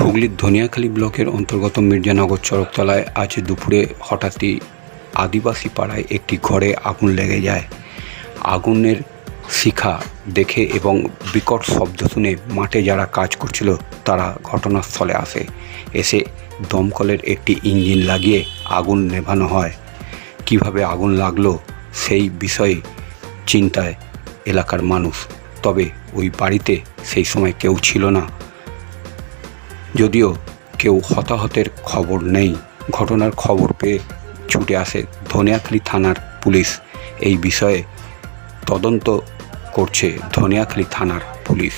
হুগলির ধনিয়াখালী ব্লকের অন্তর্গত মির্জানগর চরকতলায় আজ দুপুরে হঠাৎই আদিবাসী পাড়ায় একটি ঘরে আগুন লেগে যায়। আগুনের শিখা দেখে এবং বিকট শব্দ শুনে মাঠে যারা কাজ করছিল, তারা ঘটনাস্থলে আসে। এসে দমকলের একটি ইঞ্জিন লাগিয়ে আগুন নেভানো হয়। কীভাবে আগুন লাগল, সেই বিষয়ে চিন্তায় এলাকার মানুষ। তবে ওই বাড়িতে সেই সময় কেউ ছিল না। যদিও কেউ হতাহতের খবর নেই। ঘটনার খবর পেয়ে ছুটে আসে ধনিয়াখালী থানার পুলিশ। এই বিষয়ে তদন্ত করছে ধনিয়াখালী থানার পুলিশ।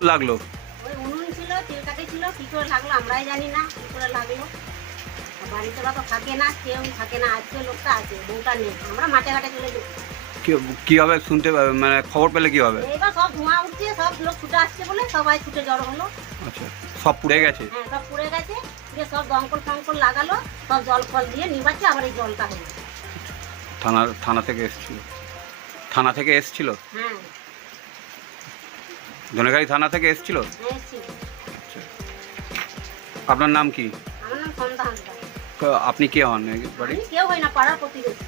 লাগল? ওই উনুন ছিল ছিল কি করে লাগল আমরাই জানি না কি করে লাগল। বাড়িতে তো থাকে না কেউ থাকে না আজকে লোকটা আছে বউটা নেই আমরা মাঠে ঘাটে চলে যাই। কীভাবে শুনতে মানে খবর পেলে কীভাবে এইবার সব ধোঁয়া উঠছে সব লোক ছুটে আসছে বলে সবাই ছুটে জড়ো হলো। আচ্ছা সব পুড়ে গেছে? হ্যাঁ সব পুড়ে গেছে দিয়ে সব দমকল ফমকল লাগালো সব জল ফল দিয়ে নিবাচ্ছে আবার এই জলটা হলো। থানার থানা থেকে এসেছিল? থানা থেকে এসেছিল? হ্যাঁ। ধনেখালি থানা থেকে এসেছিল? এসছি আচ্ছা। আপনার নাম কি? আপনি কে হন বাড়ি কেউ হয় না পাড়ার প্রতিবেশী।